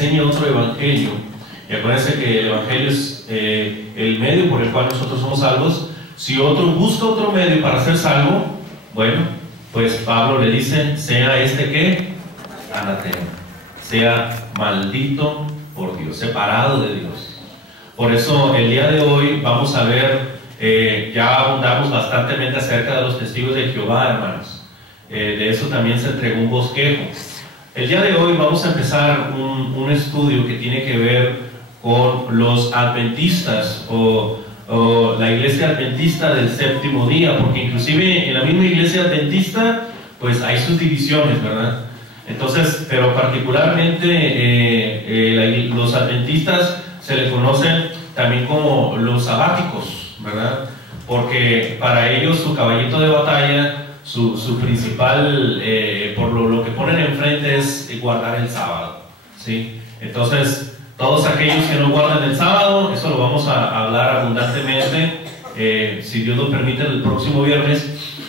enseña otro evangelio. Y acuérdense que el evangelio es el medio por el cual nosotros somos salvos. Si otro busca otro medio para ser salvo, bueno, pues Pablo le dice: sea este que anatema, sea maldito por Dios, separado de Dios. Por eso el día de hoy vamos a ver, ya abundamos bastante acerca de los testigos de Jehová, hermanos. De eso también se entregó un bosquejo. El día de hoy vamos a empezar un estudio que tiene que ver con los adventistas o la iglesia adventista del séptimo día, porque inclusive en la misma iglesia adventista pues hay sus divisiones, ¿verdad? Entonces, pero particularmente los adventistas se les conocen también como los sabáticos, ¿verdad? Porque para ellos su caballito de batalla, su principal, por lo que ponen enfrente es guardar el sábado, ¿sí? Entonces, todos aquellos que no guardan el sábado, eso lo vamos a hablar abundantemente, si Dios lo permite, el próximo viernes.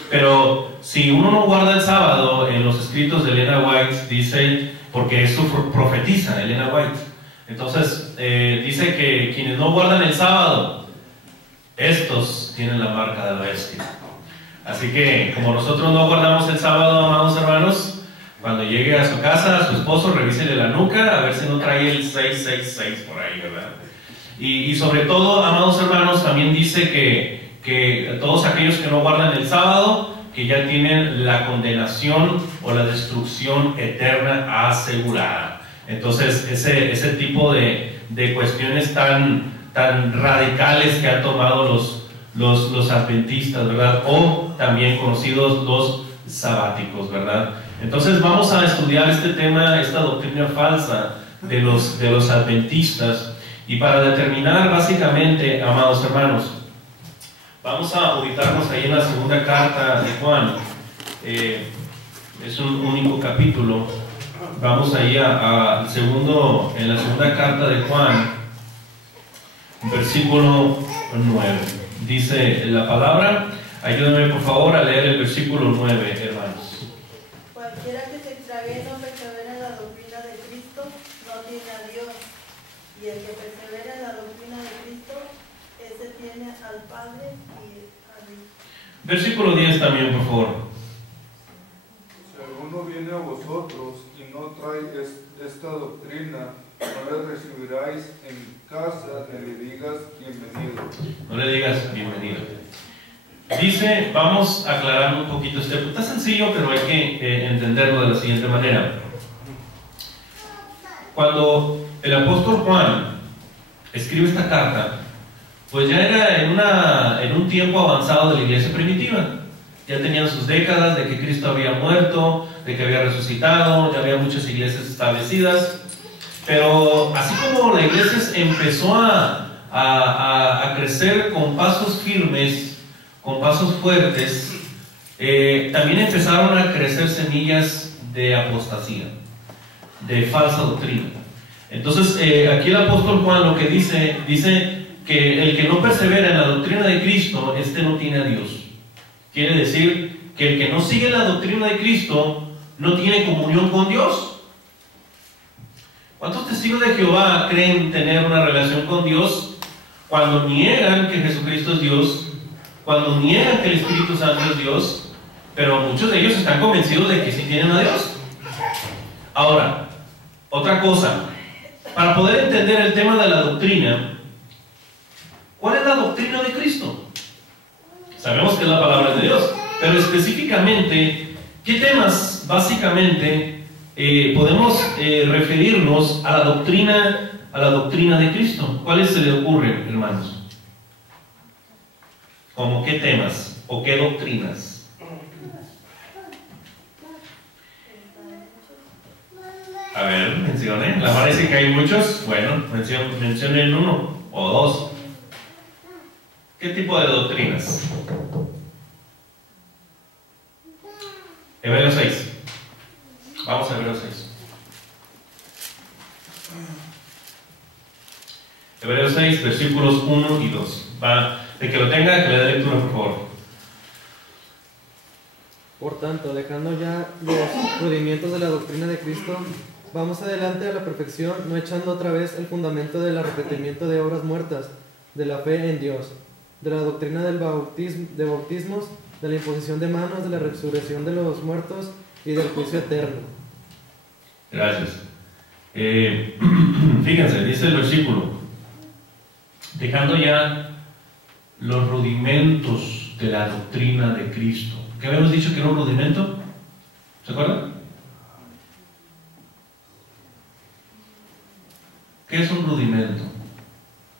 Pero si uno no guarda el sábado, en los escritos de Elena White dice, porque eso profetiza Elena White, entonces dice que quienes no guardan el sábado, estos tienen la marca de la bestia. Así que, como nosotros no guardamos el sábado, amados hermanos, cuando llegue a su casa, a su esposo, revísele la nuca, a ver si no trae el 666 por ahí, ¿verdad? Y sobre todo, amados hermanos, también dice que todos aquellos que no guardan el sábado, que ya tienen la condenación o la destrucción eterna asegurada. Entonces, ese tipo de cuestiones tan radicales que han tomado los adventistas, ¿verdad? O también conocidos los sabáticos, ¿verdad? Entonces vamos a estudiar este tema, esta doctrina falsa de los adventistas, y para determinar básicamente, amados hermanos, vamos a ubicarnos ahí en la segunda carta de Juan. Es un único capítulo. Vamos ahí en la segunda carta de Juan, versículo 9. Dice la palabra, ayúdenme por favor a leer el versículo 9, hermanos. Cualquiera que se extravíe no persevera en la doctrina de Cristo, no tiene a Dios. Y el que persevera en la doctrina de Cristo, ese tiene al Padre y al Hijo. Versículo 10 también, por favor. Si alguno viene a vosotros y no trae esta doctrina, no le recibiráis en casa, ni le digas bienvenido. No le digas bienvenido. Dice, vamos aclarando un poquito este punto. Está sencillo, pero hay que entenderlo de la siguiente manera. Cuando el apóstol Juan escribe esta carta, pues ya era en un tiempo avanzado de la iglesia primitiva. Ya tenían sus décadas de que Cristo había muerto, de que había resucitado, ya había muchas iglesias establecidas. Pero así como la iglesia empezó a crecer con pasos firmes, con pasos fuertes, también empezaron a crecer semillas de apostasía, de falsa doctrina. Entonces, aquí el apóstol Juan lo que dice que el que no persevera en la doctrina de Cristo, este no tiene a Dios. Quiere decir que el que no sigue la doctrina de Cristo no tiene comunión con Dios. ¿Cuántos testigos de Jehová creen tener una relación con Dios cuando niegan que Jesucristo es Dios, cuando niegan que el Espíritu Santo es Dios, pero muchos de ellos están convencidos de que sí tienen a Dios? Ahora, otra cosa, para poder entender el tema de la doctrina, ¿cuál es la doctrina de Cristo? Sabemos que es la palabra de Dios, pero específicamente, ¿qué temas básicamente podemos referirnos a la doctrina de Cristo? ¿Cuáles se le ocurren, hermanos? ¿Cómo qué temas o qué doctrinas? A ver, mencionen. La parece que hay muchos. Bueno, mencionen uno o dos. ¿Qué tipo de doctrinas? Hebreos 6. Vamos a Hebreos 6. Hebreos 6, versículos 1 y 2. De que lo tenga, que le dé lectura, por favor. Por tanto, dejando ya los rudimientos de la doctrina de Cristo, vamos adelante a la perfección, no echando otra vez el fundamento del arrepentimiento de obras muertas, de la fe en Dios, de la doctrina de bautismos, de la imposición de manos, de la resurrección de los muertos y del juicio eterno. Gracias. Fíjense, dice el versículo, dejando ya los rudimentos de la doctrina de Cristo. ¿Qué habíamos dicho que era un rudimento? ¿Se acuerdan? ¿Qué es un rudimento?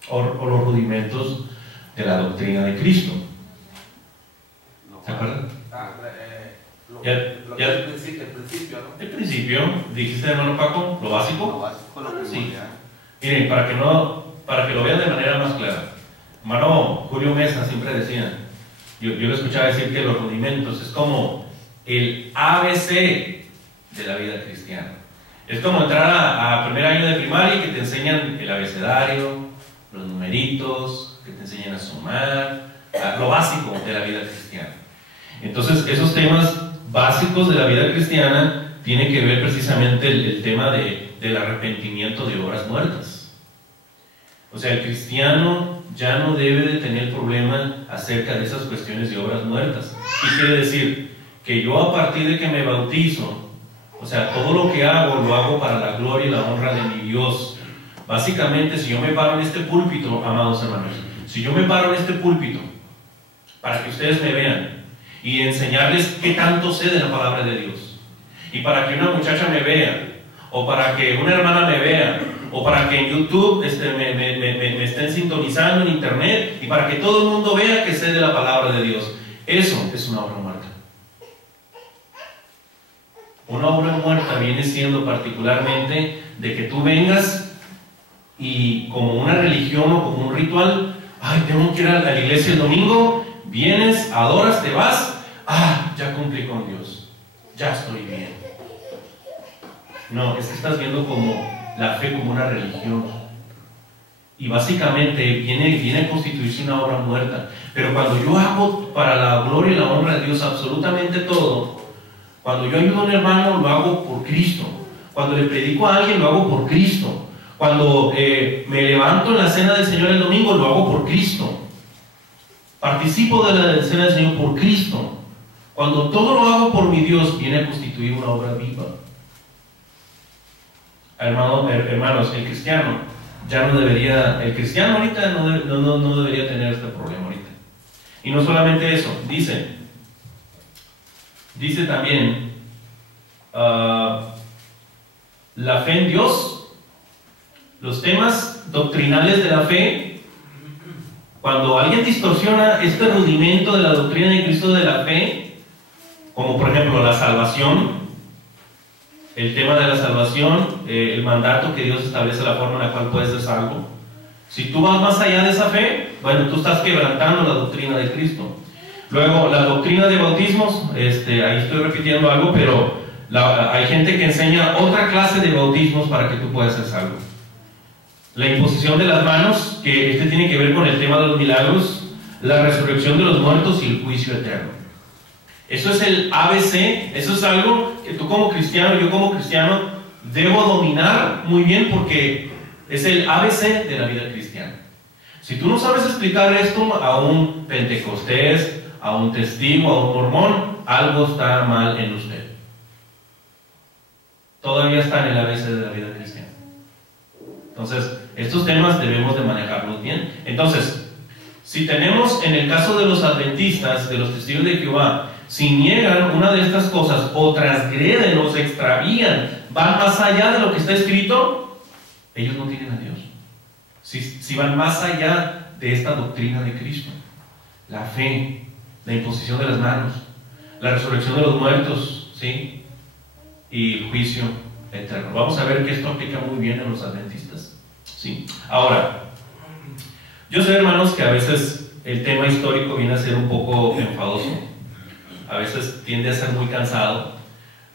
O los rudimentos de la doctrina de Cristo. ¿Se acuerdan? El principio, ¿no? El principio, dijiste, hermano Paco, lo básico. Lo básico, lo primordial. Miren, para que lo vean de manera más clara. Hermano Julio Mesa siempre decía, yo lo escuchaba decir que los rudimentos es como el ABC de la vida cristiana. Es como entrar a primer año de primaria y que te enseñan el abecedario, los numeritos, que te enseñan a sumar, lo básico de la vida cristiana. Entonces, esos temas básicos de la vida cristiana tienen que ver precisamente el tema del arrepentimiento de obras muertas. O sea, el cristiano ya no debe de tener problema acerca de esas cuestiones de obras muertas. ¿Qué quiere decir? Que yo a partir de que me bautizo, o sea, todo lo que hago, lo hago para la gloria y la honra de mi Dios. Básicamente, si yo me paro en este púlpito, amados hermanos, si yo me paro en este púlpito para que ustedes me vean y enseñarles qué tanto sé de la palabra de Dios, y para que una muchacha me vea, o para que una hermana me vea, o para que en YouTube me estén sintonizando en internet, y para que todo el mundo vea que sé de la palabra de Dios, eso es una obra muerta. Una obra muerta viene siendo particularmente de que tú vengas y como una religión o como un ritual, ay, tengo que ir a la iglesia el domingo, vienes, adoras, te vas, ya cumplí con Dios, ya estoy bien. No, es que estás viendo como la fe como una religión. Y básicamente viene a constituirse una obra muerta. Pero cuando yo hago para la gloria y la honra de Dios absolutamente todo, cuando yo ayudo a un hermano, lo hago por Cristo. Cuando le predico a alguien, lo hago por Cristo. Cuando me levanto en la cena del Señor el domingo, lo hago por Cristo. Participo de la cena del Señor por Cristo. Cuando todo lo hago por mi Dios, viene a constituir una obra viva. Hermanos, el cristiano ya no debería, el cristiano ahorita no debería tener este problema ahorita. Y no solamente eso, dice también la fe en Dios, los temas doctrinales de la fe. Cuando alguien distorsiona este rudimento de la doctrina de Cristo de la fe, como por ejemplo la salvación, el tema de la salvación, el mandato que Dios establece, la forma en la cual puedes ser salvo, si tú vas más allá de esa fe, bueno, tú estás quebrantando la doctrina de Cristo. Luego, la doctrina de bautismos, ahí estoy repitiendo algo, pero hay gente que enseña otra clase de bautismos para que tú puedas ser salvo. La imposición de las manos, que tiene que ver con el tema de los milagros, la resurrección de los muertos y el juicio eterno. Eso es el ABC, eso es algo que tú como cristiano, yo como cristiano, debo dominar muy bien porque es el ABC de la vida cristiana. Si tú no sabes explicar esto a un pentecostés, a un testigo, a un mormón, algo está mal en usted. Todavía está en el ABC de la vida cristiana. Entonces, estos temas debemos de manejarlos bien. Entonces, si tenemos en el caso de los adventistas, de los testigos de Jehová, si niegan una de estas cosas o transgreden o se extravían, van más allá de lo que está escrito, ellos no tienen a Dios. Si van más allá de esta doctrina de Cristo, la fe, la imposición de las manos, la resurrección de los muertos, ¿sí? Y juicio eterno. Vamos a ver que esto aplica muy bien a los adventistas, ¿sí? Ahora, yo sé, hermanos, que a veces el tema histórico viene a ser un poco enfadoso, a veces tiende a ser muy cansado,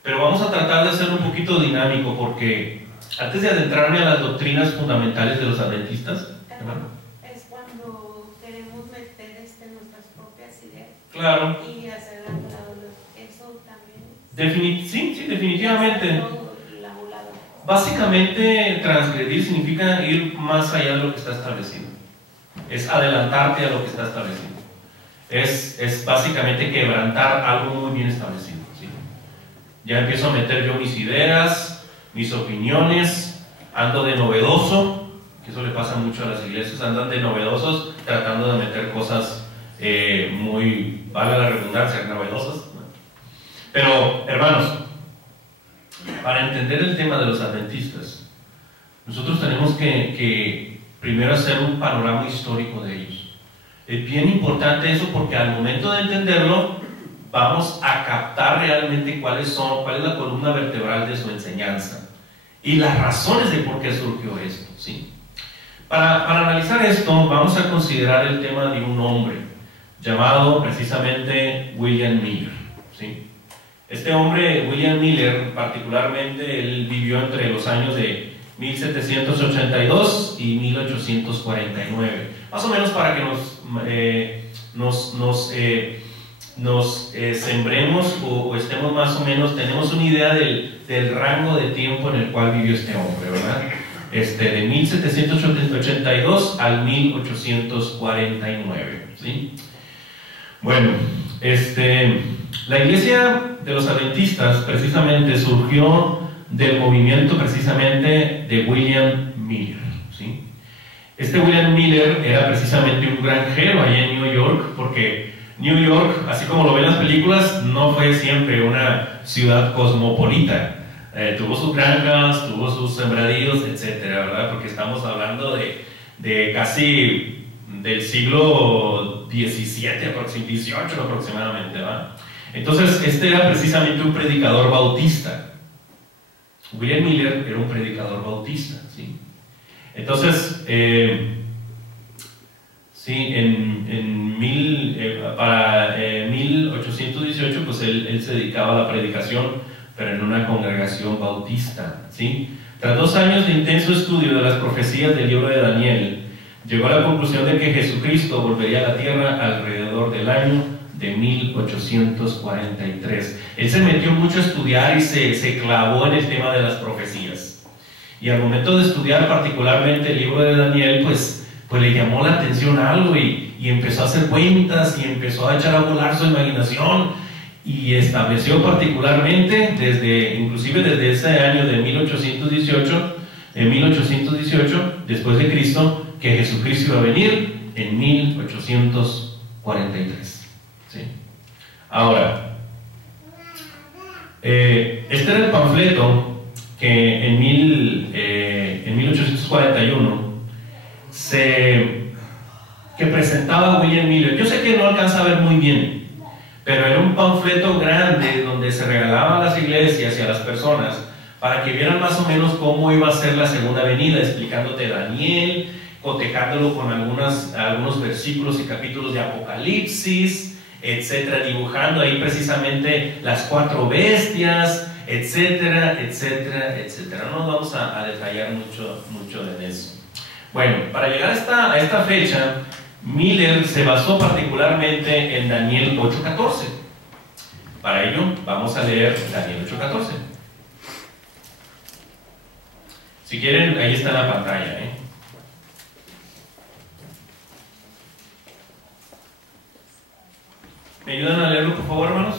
pero vamos a tratar de ser un poquito dinámico porque antes de adentrarme a las doctrinas fundamentales de los adventistas, hermano, es cuando queremos meter nuestras propias ideas. Claro. Y hacer a un lado eso también. Sí, definitivamente. Básicamente, transgredir significa ir más allá de lo que está establecido. Es adelantarte a lo que está establecido. Es básicamente quebrantar algo muy bien establecido, ¿sí? Ya empiezo a meter yo mis ideas, mis opiniones, ando de novedoso, que eso le pasa mucho a las iglesias, andan de novedosos tratando de meter cosas muy, vale la redundancia, novedosas. Pero, hermanos, para entender el tema de los adventistas, nosotros tenemos que primero hacer un panorama histórico de ellos. Es bien importante eso porque al momento de entenderlo, vamos a captar realmente cuál es la columna vertebral de su enseñanza y las razones de por qué surgió esto, ¿sí? Para analizar esto, vamos a considerar el tema de un hombre llamado precisamente William Miller, ¿sí? Este hombre, William Miller, particularmente, él vivió entre los años de 1782 y 1849, más o menos para que nos sembremos o estemos más o menos, tenemos una idea del rango de tiempo en el cual vivió este hombre, ¿verdad? De 1782 al 1849, ¿sí? Bueno, la iglesia de los adventistas precisamente surgió del movimiento precisamente de William Miller, ¿sí? William Miller era precisamente un granjero allá en New York, porque New York, así como lo ven las películas, no fue siempre una ciudad cosmopolita. Tuvo sus granjas, tuvo sus sembradíos, etcétera, ¿verdad? Porque estamos hablando de casi del siglo XVII, XVIII aproximadamente, ¿verdad? Entonces, era precisamente un predicador bautista. William Miller era un predicador bautista, ¿sí? Entonces, para 1818, pues él se dedicaba a la predicación, pero en una congregación bautista, ¿sí? Tras 2 años de intenso estudio de las profecías del libro de Daniel, llegó a la conclusión de que Jesucristo volvería a la tierra alrededor del año de 1843. Él se metió mucho a estudiar y se clavó en el tema de las profecías. Y al momento de estudiar particularmente el libro de Daniel, pues le llamó la atención algo y empezó a hacer cuentas y empezó a echar a volar su imaginación y estableció particularmente, inclusive desde ese año de 1818, después de Cristo, que Jesucristo iba a venir en 1843. ¿Sí? Ahora, este era el panfleto que en 1841 que presentaba William Miller. Yo sé que no alcanza a ver muy bien, pero era un panfleto grande donde se regalaba a las iglesias y a las personas para que vieran más o menos cómo iba a ser la segunda venida, explicándote Daniel, cotejándolo con algunos versículos y capítulos de Apocalipsis, etcétera, dibujando ahí precisamente las 4 bestias, etcétera, etcétera, etcétera. No nos vamos a detallar mucho de eso. Bueno, para llegar a esta fecha, Miller se basó particularmente en Daniel 8:14. Para ello, vamos a leer Daniel 8:14. Si quieren, ahí está en la pantalla, ¿Me ayudan a leerlo, por favor, hermanos?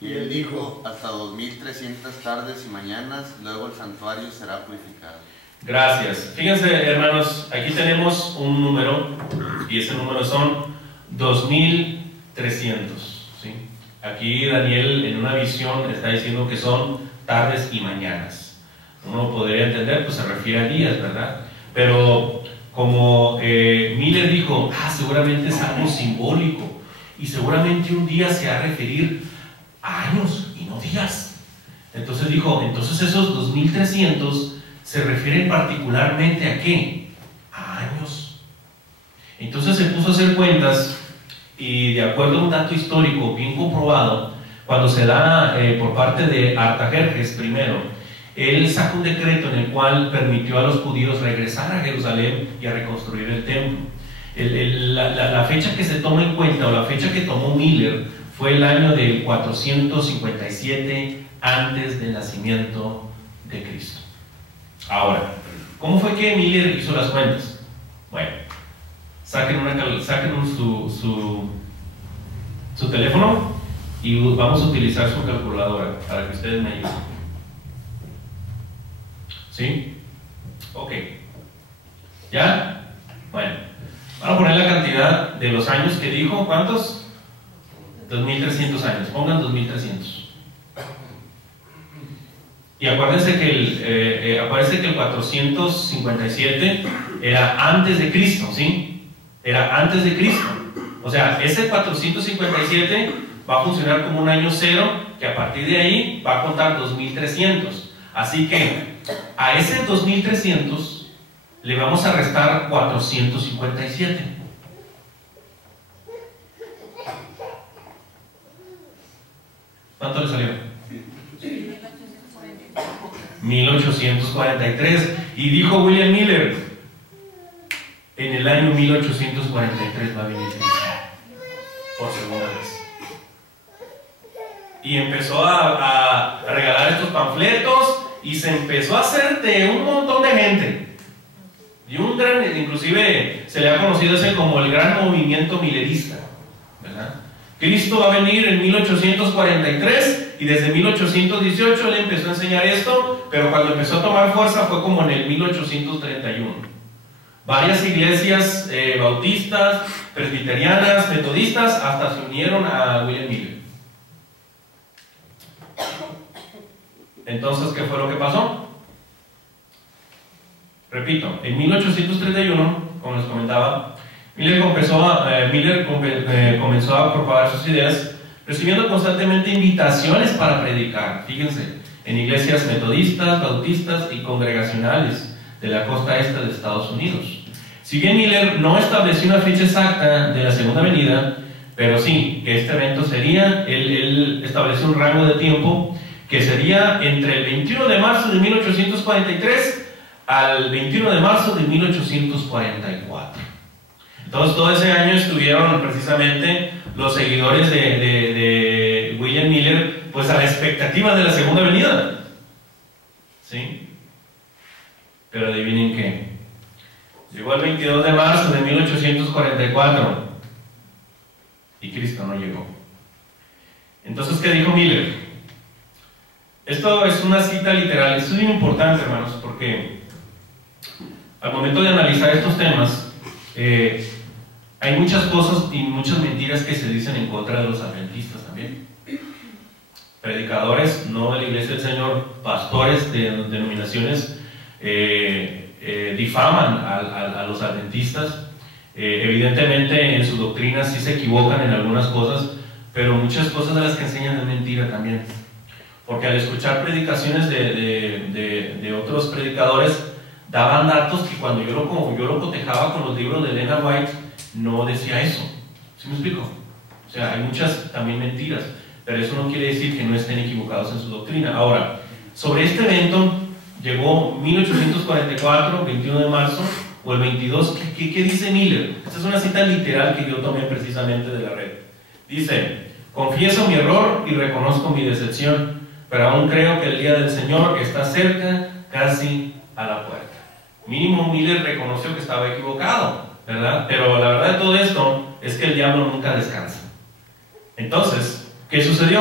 Y él dijo, hasta 2300 tardes y mañanas, luego el santuario será purificado. Gracias. Fíjense, hermanos, aquí tenemos un número, y ese número son 2300, ¿sí? Aquí Daniel en una visión está diciendo que son tardes y mañanas. Uno podría entender, pues se refiere a días, ¿verdad? Pero como Miller dijo, seguramente es algo simbólico, y seguramente un día se va a referir a años y no días. Entonces dijo, esos 2300 se refieren particularmente ¿a qué? A años. Entonces se puso a hacer cuentas y de acuerdo a un dato histórico bien comprobado, cuando se da por parte de Artajerjes primero, él saca un decreto en el cual permitió a los judíos regresar a Jerusalén y a reconstruir el templo. La fecha que se toma en cuenta, o la fecha que tomó Miller, fue el año del 457 antes del nacimiento de Cristo. Ahora, ¿cómo fue que Miller hizo las cuentas? Bueno, saquen su teléfono y vamos a utilizar su calculadora para que ustedes me ayuden. ¿Sí? Ok. ¿Ya? Bueno, vamos a poner la cantidad de los años que dijo. ¿Cuántos? 2300 años. Pongan 2300. Y acuérdense que el 457 era antes de Cristo, ¿sí? Era antes de Cristo. O sea, ese 457 va a funcionar como un año cero, que a partir de ahí va a contar 2300. Así que a ese 2300 le vamos a restar 457. ¿Cuánto le salió? 1843. Y dijo William Miller, en el año 1843 va a venir Cristo por segunda vez. Y empezó a regalar estos panfletos y se empezó a hacer de un montón de gente. Y un gran, inclusive se le ha conocido ese como el gran movimiento millerista, ¿verdad? Cristo va a venir en 1843 y desde 1818 él empezó a enseñar esto, pero cuando empezó a tomar fuerza fue como en el 1831. Varias iglesias bautistas, presbiterianas, metodistas, hasta se unieron a William Miller. Entonces, ¿qué fue lo que pasó? Repito, en 1831, como les comentaba, Miller comenzó a propagar sus ideas, recibiendo constantemente invitaciones para predicar, fíjense, en iglesias metodistas, bautistas y congregacionales de la costa este de Estados Unidos. Si bien Miller no estableció una fecha exacta de la segunda venida, pero sí que este evento sería, él estableció un rango de tiempo que sería entre el 21 de marzo de 1843 al 21 de marzo de 1844. Entonces todo ese año estuvieron precisamente los seguidores de William Miller pues a la expectativa de la segunda venida, ¿sí? Pero adivinen qué, llegó el 22 de marzo de 1844 y Cristo no llegó. Entonces, ¿qué dijo Miller? Esto es una cita literal. Esto es bien importante, hermanos, porque al momento de analizar estos temas hay muchas cosas y muchas mentiras que se dicen en contra de los adventistas también. Predicadores, no de la Iglesia del Señor, pastores de denominaciones difaman a los adventistas. Evidentemente en su doctrina sí se equivocan en algunas cosas, pero muchas cosas de las que enseñan es mentira también. Porque al escuchar predicaciones de otros predicadores, daban datos que cuando yo lo cotejaba con los libros de Elena White, no decía eso. ¿Sí me explico? O sea, hay muchas también mentiras, pero eso no quiere decir que no estén equivocados en su doctrina. Ahora, sobre este evento, llegó 1844, 21 de marzo, o el 22, ¿qué dice Miller? Esta es una cita literal que yo tomé precisamente de la red. Dice: confieso mi error y reconozco mi decepción, pero aún creo que el día del Señor está cerca, casi a la puerta. Mínimo Miller reconoció que estaba equivocado, ¿verdad? Pero la verdad de todo esto es que el diablo nunca descansa. Entonces, ¿qué sucedió?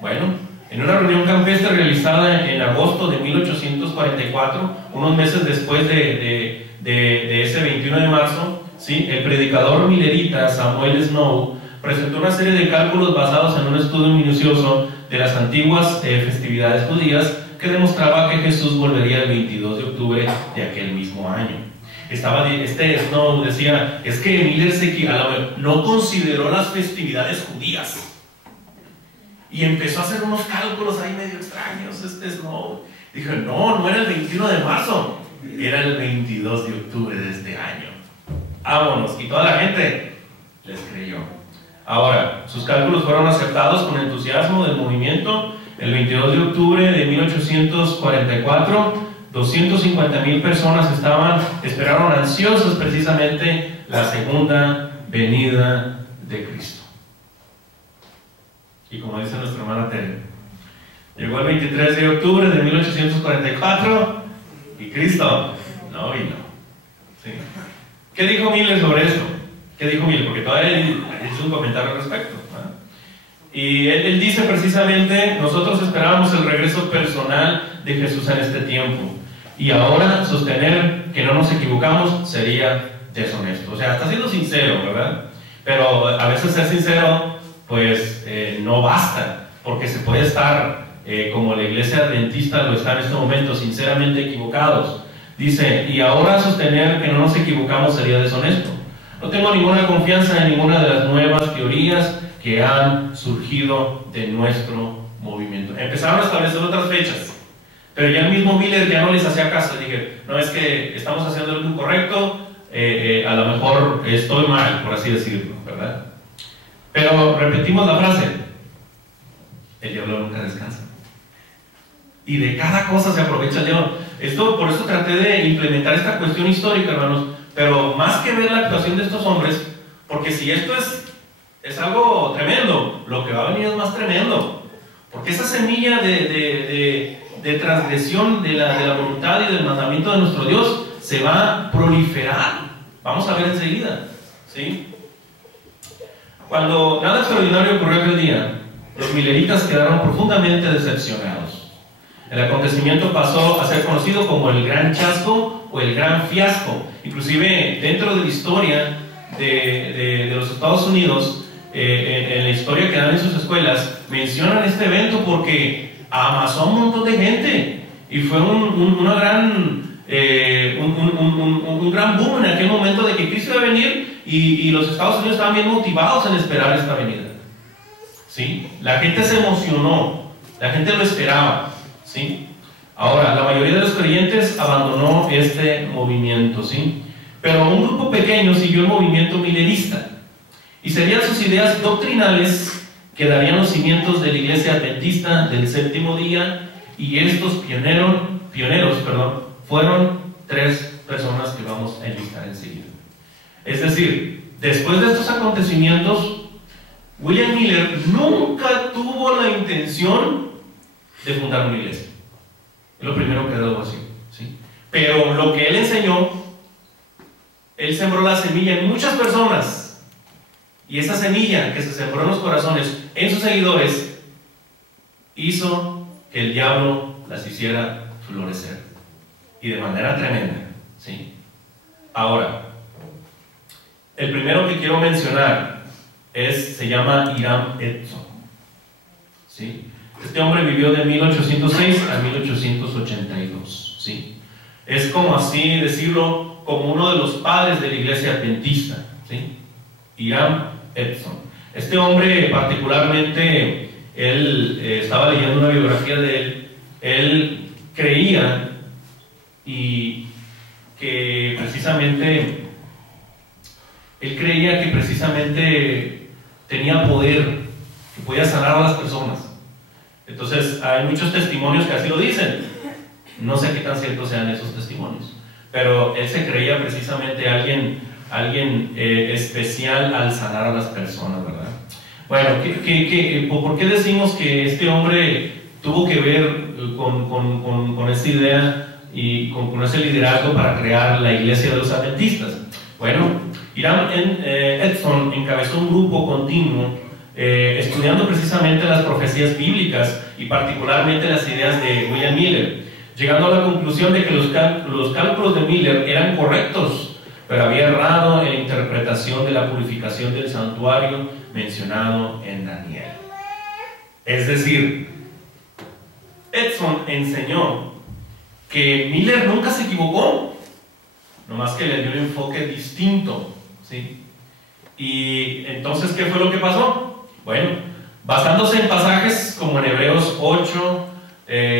Bueno, en una reunión campestre realizada en agosto de 1844, unos meses después de ese 21 de marzo, ¿sí? El predicador millerita Samuel Snow presentó una serie de cálculos basados en un estudio minucioso de las antiguas festividades judías que demostraba que Jesús volvería el 22 de octubre de aquel mismo año. Snow decía, es que Miller no consideró las festividades judías y empezó a hacer unos cálculos ahí medio extraños. Snow dijo, no era el 21 de marzo, era el 22 de octubre de este año. Vámonos, y toda la gente les creyó. Ahora, sus cálculos fueron aceptados con entusiasmo del movimiento. El 22 de octubre de 1844, 250,000 personas esperaron ansiosos precisamente la segunda venida de Cristo. Y como dice nuestra hermana Tere, Llegó el 23 de octubre de 1844 y Cristo no vino. ¿Sí? ¿Qué dijo Miller sobre eso? ¿Qué dijo Miller? Porque todavía hizo un comentario al respecto, ¿no? Y él dice precisamente, nosotros esperábamos el regreso personal de Jesús en este tiempo. Y ahora sostener que no nos equivocamos sería deshonesto. O sea, está siendo sincero, ¿verdad? Pero a veces ser sincero, pues no basta, porque se puede estar, como la iglesia adventista lo está en este momento, sinceramente equivocados. Dice, y ahora sostener que no nos equivocamos sería deshonesto. No tengo ninguna confianza en ninguna de las nuevas teorías que han surgido de nuestro movimiento. Empezaron a establecer otras fechas, pero ya el mismo Miller ya no les hacía caso. Dije, no, es que estamos haciendo algo incorrecto, a lo mejor estoy mal, por así decirlo, ¿verdad? Pero repetimos la frase, el diablo nunca descansa. Y de cada cosa se aprovecha el diablo. Por eso traté de implementar esta cuestión histórica, hermanos, pero más que ver la actuación de estos hombres, porque si esto es algo tremendo, lo que va a venir es más tremendo, porque esa semilla de transgresión de la voluntad y del mandamiento de nuestro Dios se va a proliferar. Vamos a ver enseguida, ¿sí? Cuando nada extraordinario ocurrió aquel día, los mileritas quedaron profundamente decepcionados. El acontecimiento pasó a ser conocido como el gran chasco o el gran fiasco. Inclusive dentro de la historia de los Estados Unidos, en la historia que dan en sus escuelas, mencionan este evento porque amasó a un montón de gente y fue un gran boom en aquel momento de que Cristo iba a venir y los Estados Unidos estaban bien motivados en esperar esta venida. ¿Sí? La gente se emocionó, la gente lo esperaba. ¿Sí? Ahora, la mayoría de los creyentes abandonó este movimiento, ¿sí? Pero un grupo pequeño siguió el movimiento milerista y serían sus ideas doctrinales que darían los cimientos de la iglesia adventista del séptimo día, y estos pioneros, fueron tres personas que vamos a enlistar enseguida. Es decir, después de estos acontecimientos, William Miller nunca tuvo la intención de fundar una iglesia. Es lo primero que debo decir, ¿sí? Pero lo que él enseñó, él sembró la semilla en muchas personas, y esa semilla que se sembró en los corazones, en sus seguidores, hizo que el diablo las hiciera florecer, y de manera tremenda, ¿sí? Ahora, el primero que quiero mencionar se llama Hiram Edson, ¿sí? Este hombre vivió de 1806 a 1882, ¿sí? Es como así decirlo, como uno de los padres de la iglesia adventista, ¿sí? Hiram Edson. Este hombre particularmente, él estaba leyendo una biografía de él creía que precisamente tenía poder, que podía sanar a las personas. Entonces hay muchos testimonios que así lo dicen. No sé qué tan ciertos sean esos testimonios, pero él se creía precisamente alguien especial al sanar a las personas, ¿verdad? Bueno, ¿por qué decimos que este hombre tuvo que ver con esta idea y con ese liderazgo para crear la iglesia de los adventistas? Bueno, Hiram Edson encabezó un grupo continuo estudiando precisamente las profecías bíblicas y particularmente las ideas de William Miller, llegando a la conclusión de que los cálculos de Miller eran correctos, pero había errado en la interpretación de la purificación del santuario mencionado en Daniel. Es decir, Edson enseñó que Miller nunca se equivocó, nomás que le dio un enfoque distinto, ¿sí? Y entonces, ¿qué fue lo que pasó? Bueno, basándose en pasajes como en Hebreos 8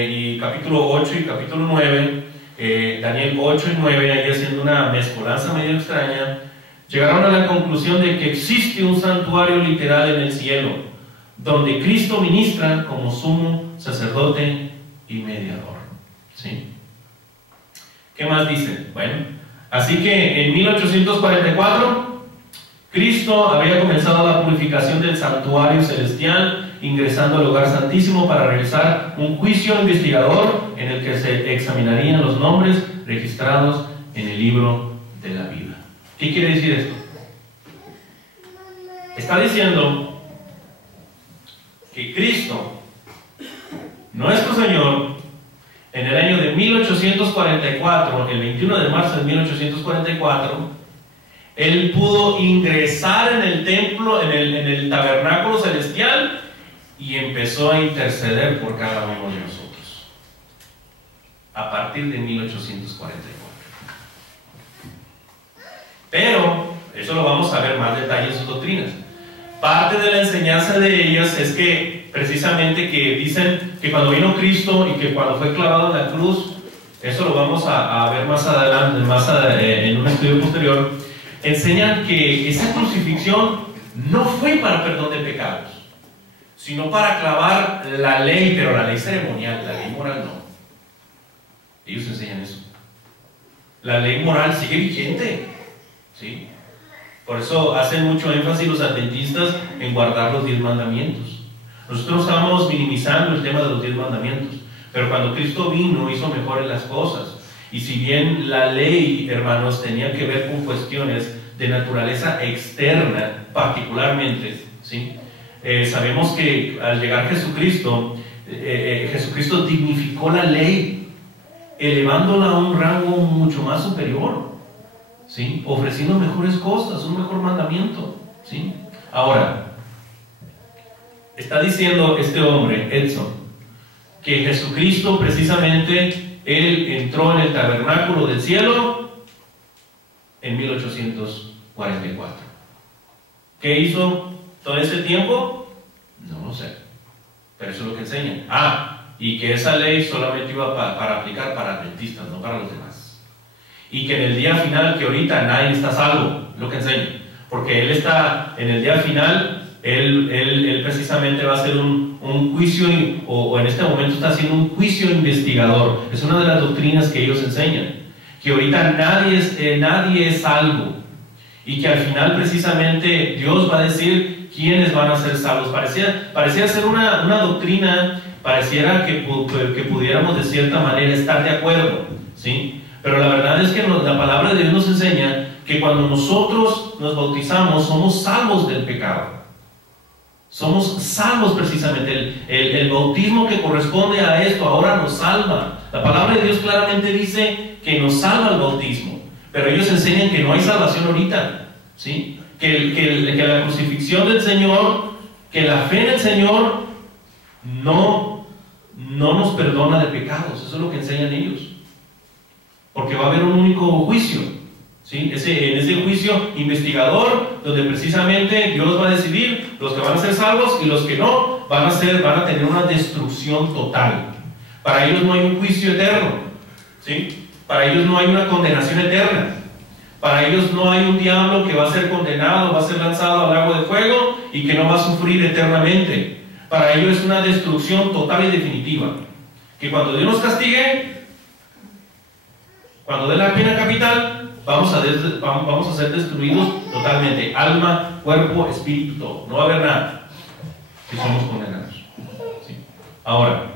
y capítulo 8 y capítulo 9, Daniel 8 y 9, ahí haciendo una mezcolanza medio extraña, llegaron a la conclusión de que existe un santuario literal en el cielo, donde Cristo ministra como sumo sacerdote y mediador, ¿sí? ¿Qué más dice? Bueno, así que en 1844 Cristo había comenzado la purificación del santuario celestial ingresando al lugar santísimo para realizar un juicio investigador en el que se examinarían los nombres registrados en el libro de la vida. ¿Qué quiere decir esto? Está diciendo que Cristo, nuestro Señor, en el año de 1844, el 21 de marzo de 1844, Él pudo ingresar en el templo, en el tabernáculo celestial, y empezó a interceder por cada uno de nosotros. A partir de 1844. Pero, eso lo vamos a ver más detalle en sus doctrinas. Parte de la enseñanza de ellas es que, precisamente, que dicen que cuando vino Cristo y que cuando fue clavado en la cruz, eso lo vamos a ver más adelante, en un estudio posterior, enseñan que esa crucifixión no fue para perdón de pecados, sino para clavar la ley, pero la ley ceremonial, la ley moral no. Ellos enseñan eso. La ley moral sigue vigente, ¿sí? Por eso hacen mucho énfasis los adventistas en guardar los 10 mandamientos. Nosotros estamos minimizando el tema de los 10 mandamientos, pero cuando Cristo vino hizo mejores las cosas. Y si bien la ley, hermanos, tenía que ver con cuestiones de naturaleza externa, particularmente, ¿sí? Sabemos que al llegar Jesucristo, Jesucristo dignificó la ley, elevándola a un rango mucho más superior, ¿sí? Ofreciendo mejores cosas, un mejor mandamiento, ¿sí? Ahora, está diciendo este hombre, Edson, que Jesucristo precisamente, Él entró en el tabernáculo del cielo en 1844. ¿Qué hizo todo ese tiempo? No lo sé, pero eso es lo que enseñan. Y que esa ley solamente iba para aplicar para adventistas, no para los demás. Y que en el día final, que ahorita nadie está a salvo, es lo que enseña. Porque Él está, en el día final, Él precisamente va a hacer un juicio, o en este momento está haciendo un juicio investigador. Es una de las doctrinas que ellos enseñan. Que ahorita nadie es salvo. Y que al final precisamente Dios va a decir quiénes van a ser salvos. Parecía ser una doctrina, pareciera que pudiéramos de cierta manera estar de acuerdo, ¿sí? Pero la verdad es que la palabra de Dios nos enseña que cuando nosotros nos bautizamos somos salvos del pecado. Somos salvos precisamente. El bautismo que corresponde a esto ahora nos salva. La palabra de Dios claramente dice que nos salva el bautismo. Pero ellos enseñan que no hay salvación ahorita, ¿sí? Que la crucifixión del Señor, que la fe en el Señor no nos perdona de pecados. Eso es lo que enseñan ellos. Porque va a haber un único juicio, ¿sí? En ese juicio investigador, donde precisamente Dios va a decidir los que van a ser salvos y los que no van a tener una destrucción total. Para ellos no hay un juicio eterno, ¿sí? Para ellos no hay una condenación eterna. Para ellos no hay un diablo que va a ser condenado, va a ser lanzado al lago de fuego y que no va a sufrir eternamente. Para ellos es una destrucción total y definitiva. Que cuando Dios nos castigue, cuando dé la pena capital, vamos a ser destruidos totalmente. Alma, cuerpo, espíritu, todo. No va a haber nada si somos condenados, ¿sí? Ahora,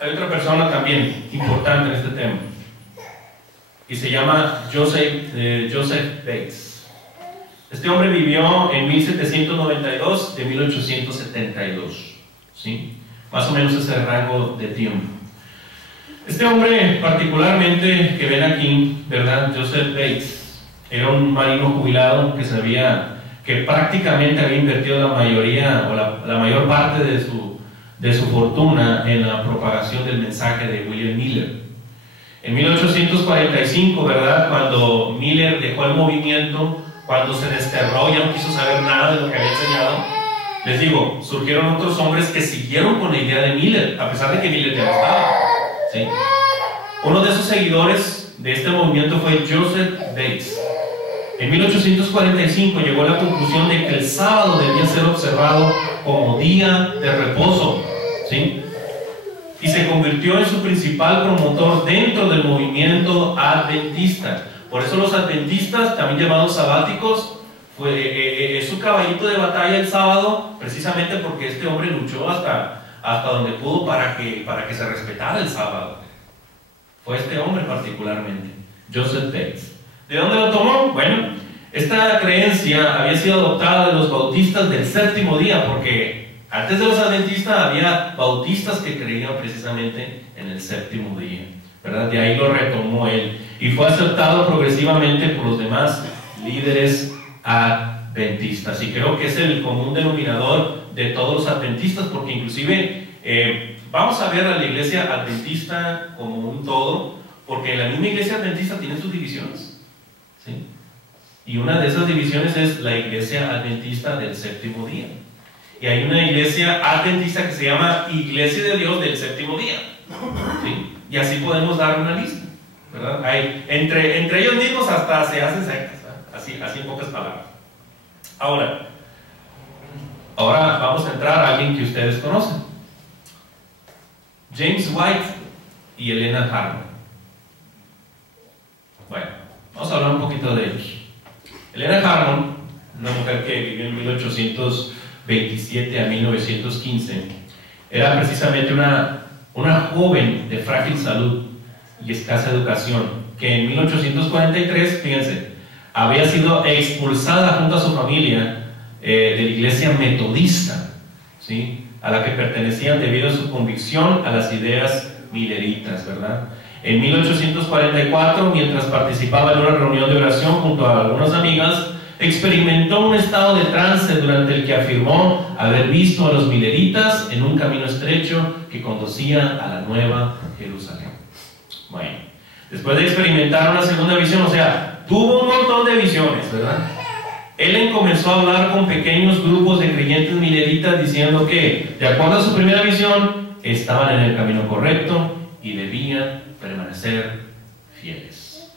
hay otra persona también importante en este tema y se llama Joseph Bates. Este hombre vivió en 1792 de 1872, ¿sí? Más o menos ese rango de tiempo. Este hombre particularmente que ven aquí, ¿verdad? Joseph Bates, era un marino jubilado que prácticamente había invertido la mayoría o la mayor parte de su fortuna en la propagación del mensaje de William Miller. En 1845, ¿verdad? Cuando Miller dejó el movimiento, cuando se desterró, ya no quiso saber nada de lo que había enseñado, les digo, surgieron otros hombres que siguieron con la idea de Miller, a pesar de que Miller ya no estaba, ¿sí? Uno de esos seguidores de este movimiento fue Joseph Bates. En 1845 llegó a la conclusión de que el sábado debía ser observado como día de reposo, ¿sí? Y se convirtió en su principal promotor dentro del movimiento adventista. Por eso los adventistas, también llamados sabáticos, es su caballito de batalla el sábado, precisamente porque este hombre luchó hasta donde pudo para que se respetara el sábado. Fue este hombre particularmente, Joseph Bates. ¿De dónde lo tomó? Bueno, esta creencia había sido adoptada de los bautistas del séptimo día, porque antes de los adventistas había bautistas que creían precisamente en el séptimo día, ¿verdad? De ahí lo retomó él y fue aceptado progresivamente por los demás líderes adventistas, y creo que es el común denominador de todos los adventistas, porque inclusive vamos a ver a la iglesia adventista como un todo, porque la misma iglesia adventista tiene sus divisiones, ¿sí? Y una de esas divisiones es la iglesia adventista del séptimo día, y hay una iglesia adventista que se llama Iglesia de Dios del séptimo día, ¿sí? Y así podemos dar una lista, ¿verdad? Hay, entre ellos mismos hasta se hacen sectas, ¿verdad? Así en pocas palabras. Ahora vamos a entrar a alguien que ustedes conocen: James White y Helena Harmon. Bueno, vamos a hablar un poquito de ellos. Helena Harmon, una mujer que vivió en 1827 a 1915, era precisamente una joven de frágil salud y escasa educación, que en 1843, fíjense, había sido expulsada junto a su familia de la iglesia metodista, ¿sí?, a la que pertenecían debido a su convicción a las ideas mileritas, ¿verdad? En 1844, mientras participaba en una reunión de oración junto a algunas amigas, experimentó un estado de trance durante el que afirmó haber visto a los mileritas en un camino estrecho que conducía a la Nueva Jerusalén. Bueno, después de experimentar una segunda visión, o sea, tuvo un montón de visiones, ¿verdad? Ellen comenzó a hablar con pequeños grupos de creyentes mileritas diciendo que, de acuerdo a su primera visión, estaban en el camino correcto y debían permanecer fieles.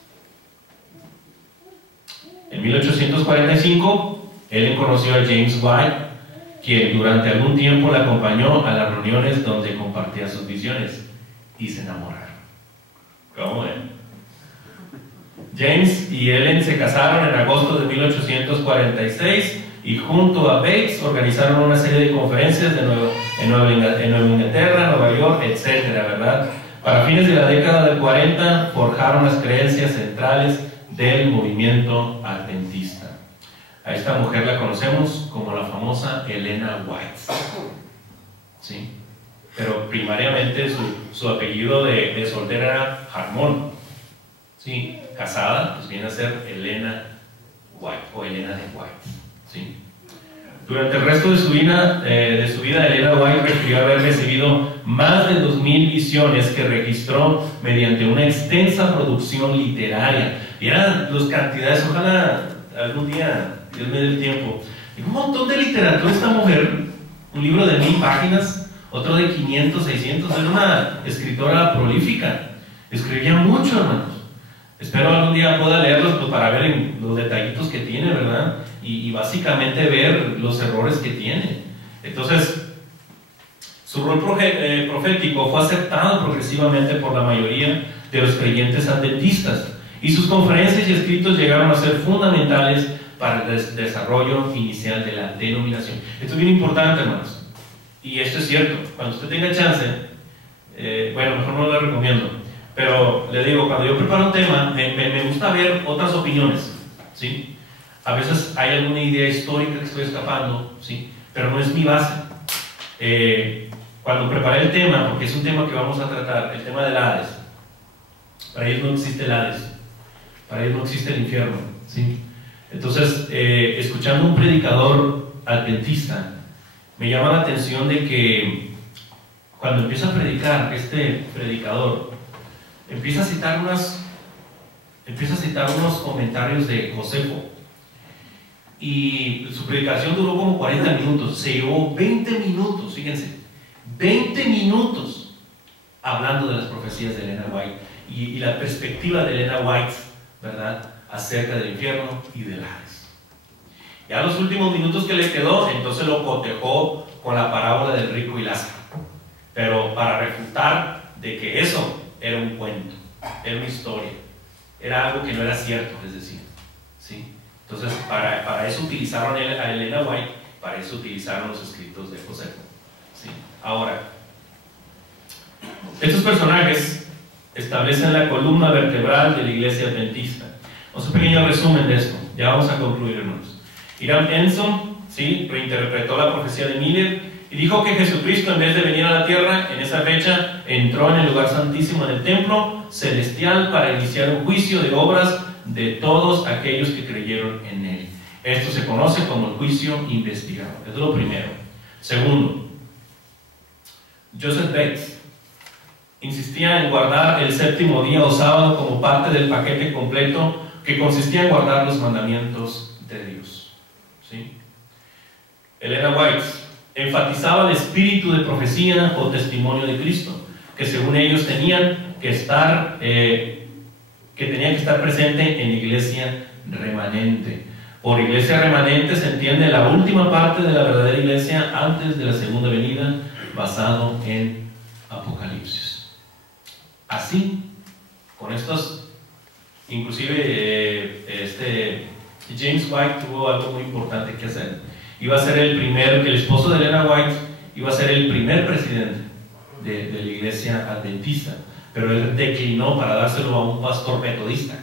En 1845, Ellen conoció a James White, quien durante algún tiempo la acompañó a las reuniones donde compartía sus visiones, y se enamoraron. ¿Cómo ven? James y Ellen se casaron en agosto de 1846 y junto a Bates organizaron una serie de conferencias en Nueva Inglaterra, Nueva York, etcétera, ¿verdad? Para fines de la década del 40 forjaron las creencias centrales del movimiento adventista. A esta mujer la conocemos como la famosa Helena White, ¿sí? Pero primariamente su apellido de soltera era Harmon, ¿sí? Casada, pues viene a ser Helena White o Helena de White, ¿sí? Durante el resto de su vida, Helena White refirió haber recibido más de 2000 visiones que registró mediante una extensa producción literaria. Y eran las cantidades, ojalá algún día Dios me dé el tiempo. Y un montón de literatura esta mujer, un libro de 1000 páginas, otro de 500, 600, era una escritora prolífica, escribía mucho, hermanos. Espero algún día pueda leerlos, pues, para ver los detallitos que tiene, ¿verdad? Y básicamente ver los errores que tiene. Entonces, su rol profético fue aceptado progresivamente por la mayoría de los creyentes adventistas, y sus conferencias y escritos llegaron a ser fundamentales para el desarrollo inicial de la denominación. Esto es bien importante, hermanos, y esto es cierto. Cuando usted tenga chance, bueno, mejor no lo recomiendo, pero le digo, cuando yo preparo un tema, me gusta ver otras opiniones, ¿sí? A veces hay alguna idea histórica que estoy escapando, ¿sí? Pero no es mi base. Cuando preparé el tema, porque es un tema que vamos a tratar, el tema del Hades, para ellos no existe el Hades, para ellos no existe el infierno, ¿sí? Entonces, escuchando un predicador adventista, me llama la atención de que cuando empieza a predicar, este predicador empieza a citar unos comentarios de Josefo, y su predicación duró como 40 minutos, se llevó 20 minutos, fíjense, 20 minutos hablando de las profecías de Helena White y la perspectiva de Helena White, ¿verdad?, acerca del infierno y del Hades. Ya los últimos minutos que le quedó, entonces lo cotejó con la parábola del rico y Lázaro, pero para refutar de que eso era un cuento, era una historia, era algo que no era cierto, es decir, ¿sí? Entonces, para eso utilizaron a Elena White, para eso utilizaron los escritos de Josefo. ¿Sí? Ahora, estos personajes establecen la columna vertebral de la iglesia adventista. Vamos a un pequeño resumen de esto, ya vamos a concluir, hermanos. Hiram Enson, ¿sí?, reinterpretó la profecía de Miller y dijo que Jesucristo, en vez de venir a la tierra en esa fecha, entró en el lugar santísimo del templo celestial para iniciar un juicio de obras de todos aquellos que creyeron en él. Esto se conoce como el juicio investigado. Eso es lo primero. Segundo, Joseph Bates insistía en guardar el séptimo día o sábado como parte del paquete completo que consistía en guardar los mandamientos de Dios. ¿Sí? Elena White enfatizaba el espíritu de profecía o testimonio de Cristo, que según ellos tenían que estar presente en la iglesia remanente. Por iglesia remanente se entiende la última parte de la verdadera iglesia antes de la segunda venida, basado en Apocalipsis. Así, con estos, inclusive James White tuvo algo muy importante que hacer. Iba a ser el esposo de Elena White iba a ser el primer presidente de la iglesia adventista, pero él declinó para dárselo a un pastor metodista.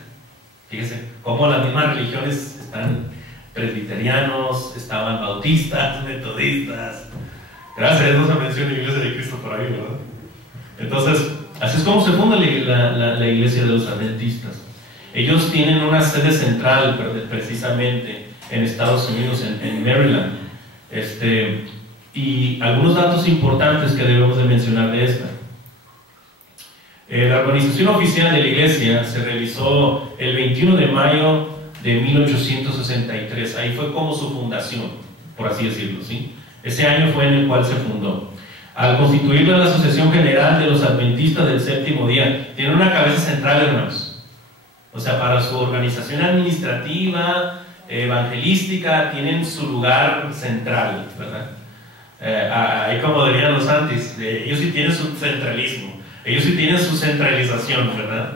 Fíjense cómo las mismas religiones están: presbiterianos, estaban bautistas, metodistas. Gracias a Dios no se menciona la iglesia de Cristo por ahí, ¿verdad? Entonces, así es como se funda la iglesia de los adventistas. Ellos tienen una sede central, precisamente en Estados Unidos, en Maryland. Y algunos datos importantes que debemos de mencionar de esta. La organización oficial de la iglesia se realizó el 21 de mayo de 1863. Ahí fue como su fundación, por así decirlo, ¿sí? Ese año fue en el cual se fundó. Al constituirla la Asociación General de los Adventistas del Séptimo Día, tiene una cabeza central, hermanos. O sea, para su organización administrativa, evangelística, tienen su lugar central, ¿verdad? Ahí, como dirían los antis, ellos sí tienen su centralismo, ellos sí tienen su centralización, ¿verdad?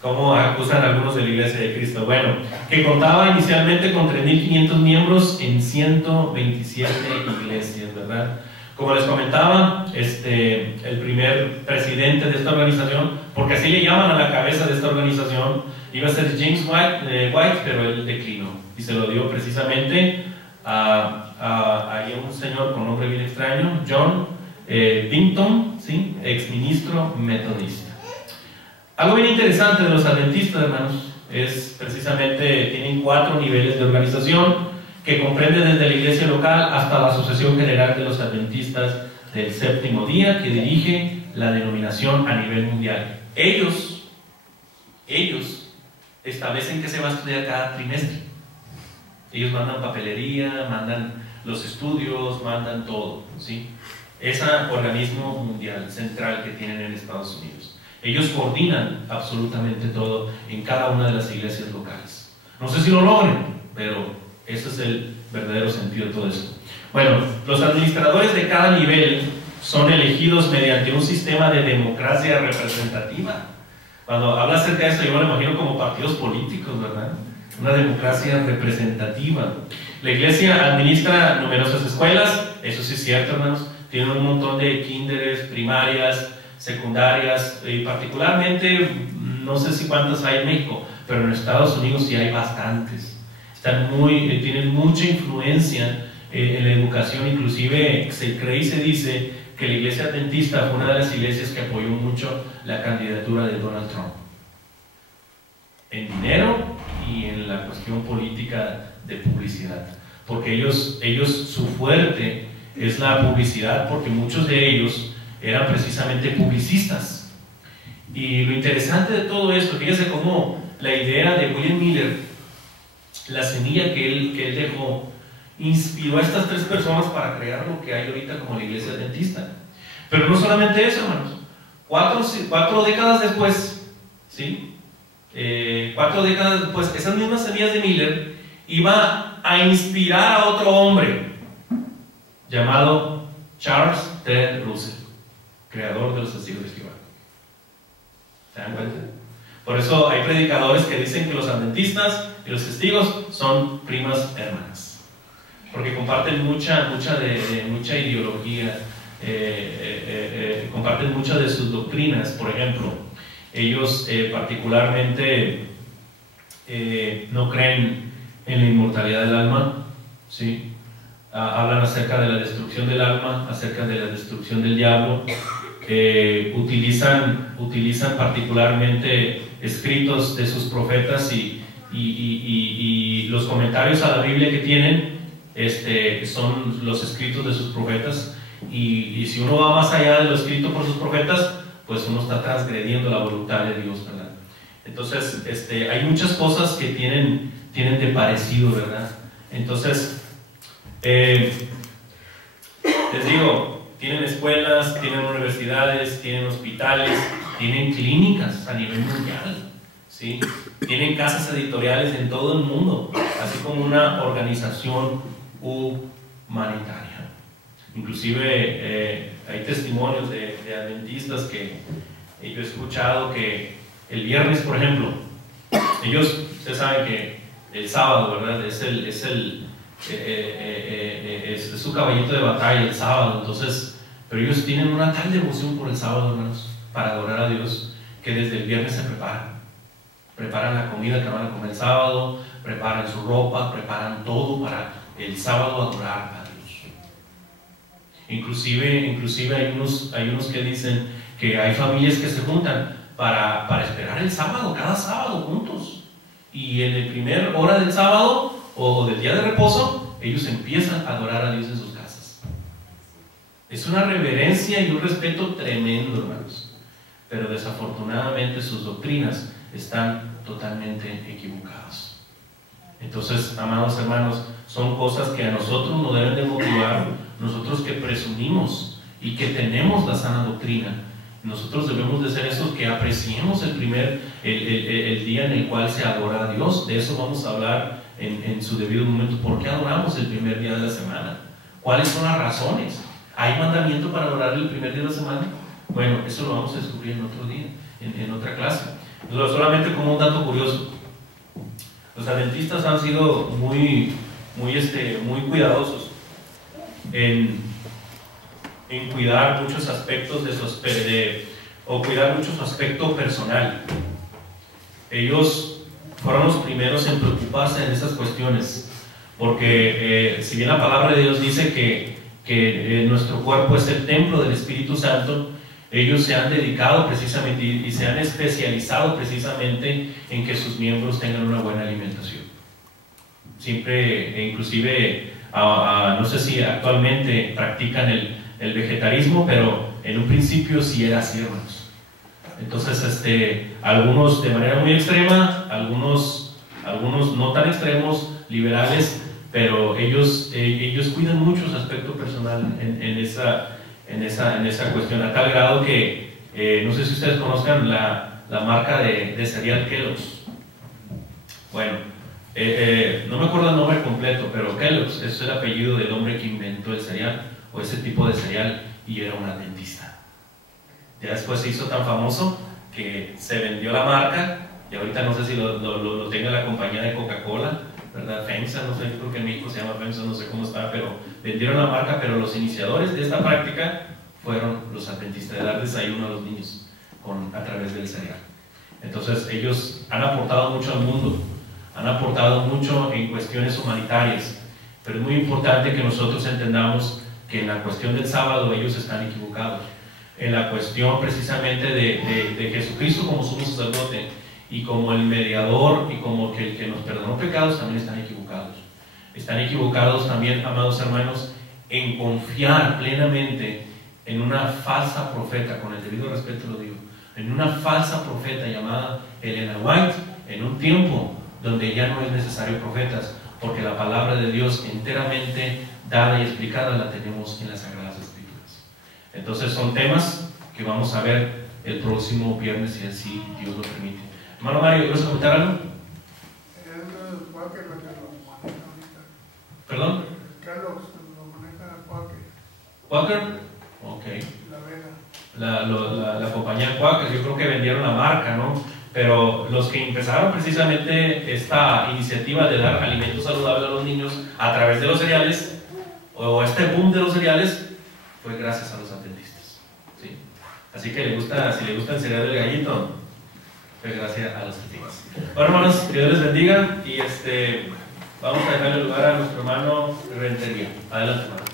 Como acusan algunos de la Iglesia de Cristo. Bueno, que contaba inicialmente con 3.500 miembros en 127 iglesias, ¿verdad? Como les comentaba, el primer presidente de esta organización, porque así le llaman a la cabeza de esta organización, iba a ser James White, pero él declinó y se lo dio precisamente a un señor con nombre bien extraño, John Bingham, ¿sí?, exministro metodista. Algo bien interesante de los adventistas, hermanos, es precisamente, tienen 4 niveles de organización que comprenden desde la iglesia local hasta la Asociación General de los Adventistas del Séptimo Día, que dirige la denominación a nivel mundial. Ellos establecen qué se va a estudiar cada trimestre. Ellos mandan papelería, mandan los estudios, mandan todo, ¿sí? Ese organismo mundial central que tienen en Estados Unidos. Ellos coordinan absolutamente todo en cada una de las iglesias locales. No sé si lo logren, pero ese es el verdadero sentido de todo esto. Bueno, los administradores de cada nivel son elegidos mediante un sistema de democracia representativa. Cuando habla acerca de esto, yo me lo imagino como partidos políticos, ¿verdad? Una democracia representativa. La iglesia administra numerosas escuelas, eso sí es cierto, hermanos. Tienen un montón de kinderes, primarias, secundarias, y particularmente, no sé si cuántas hay en México, pero en Estados Unidos sí hay bastantes. Tienen mucha influencia en la educación. Inclusive se cree y se dice que la iglesia adventista fue una de las iglesias que apoyó mucho la candidatura de Donald Trump, en dinero y en la cuestión política de publicidad, porque ellos su fuerte es la publicidad, porque muchos de ellos eran precisamente publicistas. Y lo interesante de todo esto, fíjense cómo la idea de William Miller, la semilla que él dejó, inspiró a estas 3 personas para crear lo que hay ahorita como la iglesia adventista. Pero no solamente eso, hermanos. 4 décadas después, ¿sí? 4 décadas después, esas mismas semillas de Miller iba a inspirar a otro hombre llamado Charles T. Russell, creador de los testigos de Jehová. ¿Se dan cuenta? Por eso hay predicadores que dicen que los adventistas y los testigos son primas hermanas, porque comparten mucha ideología, comparten muchas de sus doctrinas. Por ejemplo, ellos particularmente no creen en la inmortalidad del alma, ¿sí? Hablan acerca de la destrucción del alma, acerca de la destrucción del diablo. Utilizan particularmente escritos de sus profetas y los comentarios a la Biblia que tienen son los escritos de sus profetas, y si uno va más allá de lo escrito por sus profetas, pues uno está transgrediendo la voluntad de Dios, ¿verdad? Entonces hay muchas cosas que tienen de parecido, ¿verdad? Entonces les digo, tienen escuelas, tienen universidades, tienen hospitales, tienen clínicas a nivel mundial, ¿sí? Tienen casas editoriales en todo el mundo, así como una organización humanitaria. Inclusive hay testimonios de adventistas que yo he escuchado que el viernes, por ejemplo, ustedes saben que el sábado, ¿verdad? Es su caballito de batalla el sábado. Entonces, pero ellos tienen una tal devoción por el sábado, hermanos, para adorar a Dios, que desde el viernes se preparan la comida que van a comer el sábado, preparan su ropa, preparan todo para el sábado adorar a Dios. Inclusive hay unos que dicen que hay familias que se juntan para esperar el sábado, cada sábado juntos, y en el primer hora del sábado o del día de reposo, ellos empiezan a adorar a Dios en sus casas. Es una reverencia y un respeto tremendo, hermanos, pero desafortunadamente sus doctrinas están totalmente equivocadas. Entonces, amados hermanos, son cosas que a nosotros nos deben de motivar. Nosotros que presumimos y que tenemos la sana doctrina, nosotros debemos de ser esos que apreciemos el día en el cual se adora a Dios. De eso vamos a hablar en su debido momento. ¿Por qué adoramos el primer día de la semana? ¿Cuáles son las razones? ¿Hay mandamiento para adorar el primer día de la semana? Bueno, eso lo vamos a descubrir en otro día, en otra clase. Entonces, solamente como un dato curioso, los adventistas han sido muy cuidadosos en cuidar muchos aspectos cuidar mucho su aspecto personal. Ellos fueron los primeros en preocuparse en esas cuestiones, porque si bien la palabra de Dios dice que nuestro cuerpo es el templo del Espíritu Santo, ellos se han dedicado precisamente y se han especializado precisamente en que sus miembros tengan una buena alimentación. Siempre, inclusive, no sé si actualmente practican el vegetarismo, pero en un principio sí era así, hermanos. Entonces, algunos de manera muy extrema, algunos no tan extremos, liberales, pero ellos cuidan mucho su aspecto personal en esa cuestión, a tal grado que no sé si ustedes conozcan la marca de cereal Kellogg's. Bueno, no me acuerdo el nombre completo, pero Kellogg's es el apellido del hombre que inventó el cereal, o ese tipo de cereal, y era un adventista. Ya después se hizo tan famoso que se vendió la marca, y ahorita no sé si lo tenga la compañía de Coca-Cola, ¿verdad? FEMSA, no sé, creo que en México se llama FEMSA, no sé cómo está, pero vendieron la marca. Pero los iniciadores de esta práctica fueron los adventistas, de dar desayuno a los niños a través del cereal. Entonces ellos han aportado mucho al mundo, han aportado mucho en cuestiones humanitarias, pero es muy importante que nosotros entendamos que en la cuestión del sábado ellos están equivocados. En la cuestión precisamente de Jesucristo como sumo sacerdote y como el mediador y como el que nos perdonó pecados, también están equivocados. Están equivocados también, amados hermanos, en confiar plenamente en una falsa profeta, con el debido respeto lo digo, en una falsa profeta llamada Elena White, en un tiempo donde ya no es necesario profetas, porque la palabra de Dios enteramente dada y explicada la tenemos en las Sagradas Escrituras. Entonces son temas que vamos a ver el próximo viernes, si así Dios lo permite. Hermano Mario, ¿quieres comentar algo? ¿Perdón? Kellogg's lo maneja Quaker. ¿Quaker? Ok. La Vega. La compañía Quaker, yo creo que vendieron la marca, ¿no? Pero los que empezaron precisamente esta iniciativa de dar alimentos saludables a los niños a través de los cereales, o este boom de los cereales, fue gracias a los adventistas. ¿Sí? Así que si le gusta el cereal del gallito, fue gracias a los adventistas. Bueno, hermanos, que Dios les bendiga y vamos a dejarle lugar a nuestro hermano Rentería. Adelante, hermano.